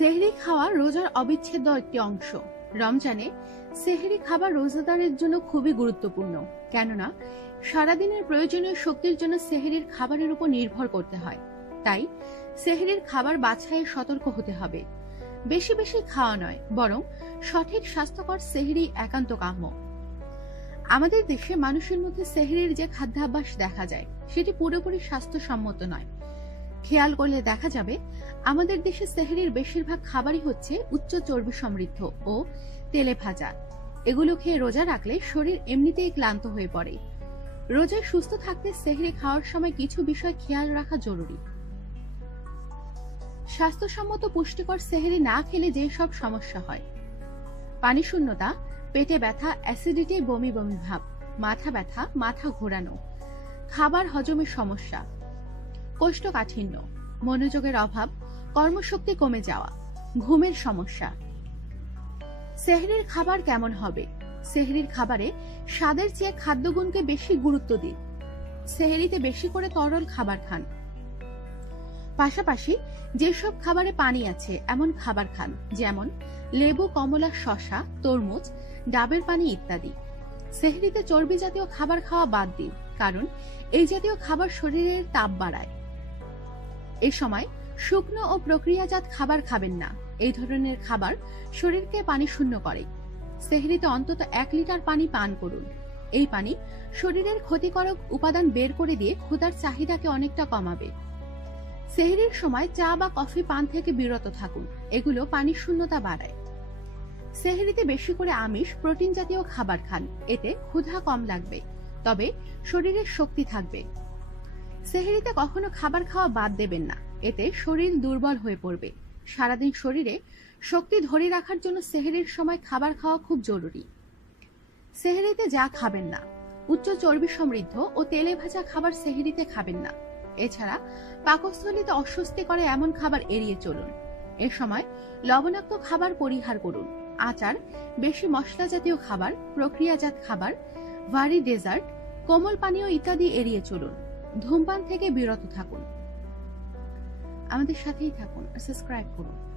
সেহরি খাওয়া রোজার অবিচ্ছেদ্য একটি অংশ। রমজানে সেহরি খাবার রোজাদারের জন্য খুবই গুরুত্বপূর্ণ। কেননা, সারাদিনের প্রয়োজনীয় শক্তির জন্য সেহরির খাবারের উপর নির্ভর করতে হয়। তাই সেহরির খাবার বাছাইয়ে সতর্ক হতে হবে। বেশি বেশি খাওয়া নয়, বরং সঠিক স্বাস্থ্যকর সেহরি একান্ত কাম্য। আমাদের দেশে মানুষের মধ্যে সেহরির যে খাদ্যাভ্যাস দেখা যায়, সেটি পুরোপুরি স্বাস্থ্যসম্মত নয়। খেয়াল করলে দেখা যাবে, আমাদের দেশে সেহরির বেশিরভাগ খাবারই হচ্ছে উচ্চ চর্বি সমৃদ্ধ ও তেলে ভাজা। এগুলো খেয়ে রোজা রাখলে শরীর এমনিতেই ক্লান্ত হয়ে পড়ে। রোজায় সুস্থ থাকতে সেহরি খাওয়ার সময় কিছু বিষয় খেয়াল রাখা জরুরি। স্বাস্থ্যসম্মত পুষ্টিকর সেহরি না খেলে যে সব সমস্যা হয়। পানি শূন্যতা পেটে ব্যথা, অ্যাসিডিটি, বমি বমি ভাব, মাথা ব্যথা, মাথা ঘোরানো, খাবার হজমের সমস্যা কোষ্ঠকাঠিন্য, মনোযোগের অভাব, কর্মশক্তি কমে যাওয়া, ঘুমের সমস্যা। সেহরির খাবার কেমন হবে? সেহরির খাবারে স্বাদের চেয়ে খাদ্যগুণকে বেশি গুরুত্ব দিন। সেহরিতে বেশি করে তরল খাবার খান। পাশাপাশি যেসব খাবারে পানি আছে, এমন খাবার খান, যেমন লেবু, কমলা শশা তরমুজ, ডাবের পানি ইত্যাদি। সেহরিতে চর্বি জাতীয় খাবার খাওয়া বাদ দিন, কারণ এই জাতীয় খাবার শরীরের তাপ বাড়ায়। এই সময় শুকনো ও প্রক্রিয়াজাত খাবার খাবেন না। এই ধরনের খাবার শরীরকে পানি শূন্য করে। সেহরিতে অন্তত এক লিটার পানি পান করুন। এই পানি শরীরের ক্ষতিকারক উপাদান বের করে দিয়ে ক্ষুধার চাহিদাকে অনেকটা কমাবে। সেহরির সময় চা বা কফি পান থেকে বিরত থাকুন। এগুলো পানি শূন্যতা বাড়ায়। সেহরিতে বেশি করে আমিষ, প্রোটিন জাতীয় খাবার খান। এতে ক্ষুধা কম লাগবে। তবে শরীরের শক্তি থাকবে। সেহরিতে কখনো খাবার খাওয়া বাদ দেবেন না। এতে শরীর দুর্বল হয়ে পড়বে। সারাদিন শরীরে শক্তি ধরে রাখার জন্য সেহরির সময় খাবার খাওয়া খুব জরুরি। সেহরিতে যা খাবেন না। উচ্চ চর্বি সমৃদ্ধ ও তেলে ভাজা খাবার সেহরিতে খাবেন না। এছাড়া পাকস্থলিতে অস্বস্তি করে এমন খাবার এড়িয়ে চলুন। এ সময় লবণাক্ত খাবার পরিহার করুন। আচার, বেশি মশলা জাতীয় খাবার, প্রক্রিয়াজাত খাবার, ভারী ডেজার্ট, কোমল পানীয় ইত্যাদি এড়িয়ে চলুন। ধূমপান থেকে বিরত থাকুন। আমাদের সাথেই থাকুন সাবস্ক্রাইব করুন।